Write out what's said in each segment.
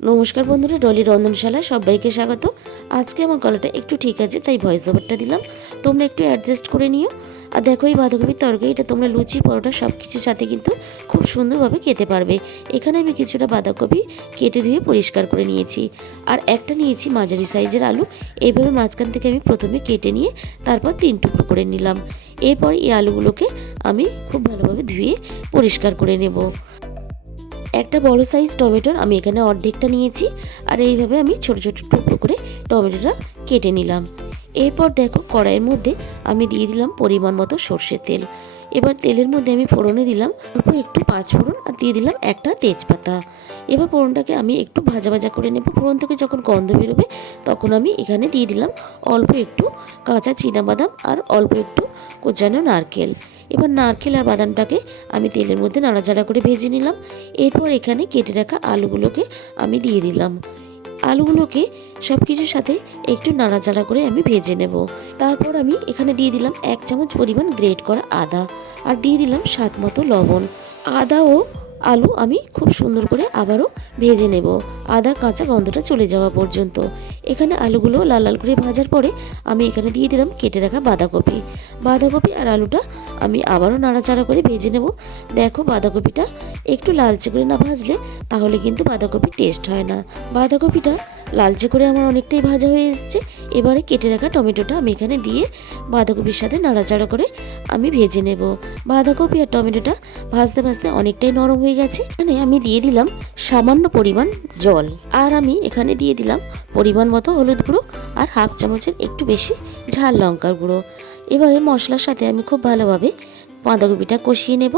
নমস্কার বন্ধুরা, ডলি রন্ধনশালায় সবাইকে স্বাগত। আজকে আমার গলাটা একটু ঠিক আছে, তাই ভয়েস ওভারটা দিলাম। তোমরা একটু অ্যাডজাস্ট করে নিও। আর দেখো, এই বাঁধাকপির তরকারি এটা তোমরা লুচি পরোটা সব কিছুর সাথে কিন্তু খুব সুন্দরভাবে খেতে পারবে। এখানে আমি কিছুটা বাঁধাকপি কেটে ধুয়ে পরিষ্কার করে নিয়েছি। আর একটা নিয়েছি মাঝারি সাইজের আলু। এইভাবে মাঝখান থেকে আমি প্রথমে কেটে নিয়ে তারপর 3 টুকরো করে নিলাম। এরপর এই আলুগুলোকে আমি খুব ভালোভাবে ধুয়ে পরিষ্কার করে নেব। একটা বড় সাইজ টমেটোর আমি এখানে অর্ধেকটা নিয়েছি। আর এইভাবে আমি ছোট ছোট টুকরো করে টমেটোটা কেটে নিলাম। এরপর দেখো, কড়াইয়ের মধ্যে আমি দিয়ে দিলাম পরিমাণ মতো সর্ষের তেল। এবার তেলের মধ্যে আমি ফোড়নে দিলাম অল্প একটু 5 ফোড়ন আর দিয়ে দিলাম একটা তেজপাতা। এবার ফোড়নটাকে আমি একটু ভাজা ভাজা করে নেব। ফোড়ন থেকে যখন গন্ধ বেরোবে তখন আমি এখানে দিয়ে দিলাম অল্প একটু কাঁচা চীনাবাদাম আর অল্প একটু কোচানো নারকেল। এবার নারকেল আর বাদামটাকে আমি তেলের মধ্যে নাড়াচাড়া করে ভেজে নিলাম। এরপর এখানে কেটে রাখা আলুগুলোকে আমি দিয়ে দিলাম। আলুগুলোকে সব কিছুর সাথে একটু নাড়াচাড়া করে আমি ভেজে নেব। তারপর আমি এখানে দিয়ে দিলাম 1 চামচ পরিমাণ গ্রেট করা আদা আর দিয়ে দিলাম স্বাদ মতো লবণ। আদা ও আলু আমি খুব সুন্দর করে আবারও ভেজে নেব, আদার কাঁচা গন্ধটা চলে যাওয়া পর্যন্ত। এখানে আলুগুলো লাল লাল করে ভাজার পরে আমি এখানে দিয়ে দিলাম কেটে রাখা বাঁধাকপি আর আলুটা আমি আবারও নাড়াচাড়া করে ভেজে নেব। দেখো, বাঁধাকপিটা একটু লালচে করে না ভাজলে তাহলে কিন্তু বাঁধাকপির টেস্ট হয় না। বাঁধাকপিটা লালচে করে আমার অনেকটাই ভাজা হয়ে এসেছে। এবারে কেটে রাখা টমেটোটা আমি এখানে দিয়ে বাঁধাকপির সাথে নাড়াচাড়া করে আমি ভেজে নেব। বাঁধাকপি আর টমেটোটা ভাজতে ভাজতে অনেকটাই নরম হয়ে গেছে। এখানে আমি দিয়ে দিলাম সামান্য পরিমাণ জল। আর আমি এখানে দিয়ে দিলাম পরিমাণ মতো হলুদ গুঁড়ো আর হাফ চামচের একটু বেশি ঝাল লঙ্কার গুঁড়ো। এবারে মশলার সাথে আমি খুব ভালোভাবে বাঁধাকপিটা কষিয়ে নেব।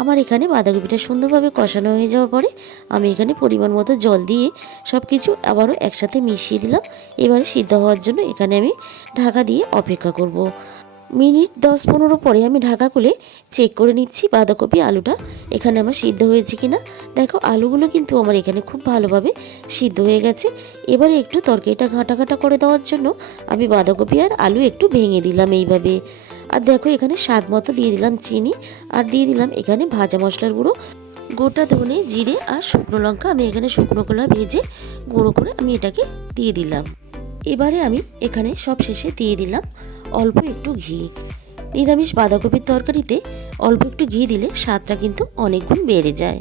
আমার এখানে বাঁধাকপিটা সুন্দরভাবে কষানো হয়ে যাওয়ার পরে আমি এখানে পরিমাণ মতো জল দিয়ে সব কিছু আবারও একসাথে মিশিয়ে দিলাম। এবারে সিদ্ধ হওয়ার জন্য এখানে আমি ঢাকা দিয়ে অপেক্ষা করব। মিনিট 10-15 পরে আমি ঢাকা খুলে চেক করে নিচ্ছি বাঁধাকপি আলুটা এখানে আমার সিদ্ধ হয়েছে কিনা। দেখো, আলুগুলো কিন্তু আমার এখানে খুব ভালোভাবে সিদ্ধ হয়ে গেছে। এবারে একটু তরকারিটা ঘাঁটা ঘাঁটা করে দেওয়ার জন্য আমি বাঁধাকপি আর আলু একটু ভেঙে দিলাম এইভাবে। আর দেখো, এখানে স্বাদ মতো দিয়ে দিলাম চিনি আর দিয়ে দিলাম এখানে ভাজা মশলার গুঁড়ো, গোটা ধনে, জিরে আর শুকনো লঙ্কা আমি এখানে শুকনো কলা ভেজে গুঁড়ো করে আমি এটাকে দিয়ে দিলাম। এবারে আমি এখানে সব শেষে দিয়ে দিলাম অল্প একটু ঘি। নিরামিষ বাঁধাকপির তরকারিতে অল্প একটু ঘি দিলে স্বাদটা কিন্তু অনেক গুণ বেড়ে যায়।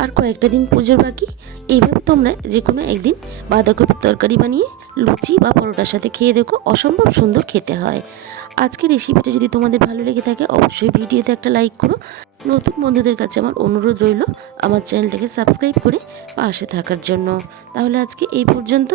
আর কয়েকটা দিন পুজোর বাকি, এইভাবে তোমরা যে কোনো একদিন বাঁধাকপির তরকারি বানিয়ে লুচি বা পরোটার সাথে খেয়ে দেখো, অসম্ভব সুন্দর খেতে হয়। আজকের রেসিপিটা যদি তোমাদের ভালো লেগে থাকে অবশ্যই ভিডিওতে একটা লাইক করো। নতুন বন্ধুদের কাছে আমার অনুরোধ রইল আমার চ্যানেলটাকে সাবস্ক্রাইব করে পাশে থাকার জন্য। তাহলে আজকে এই পর্যন্ত।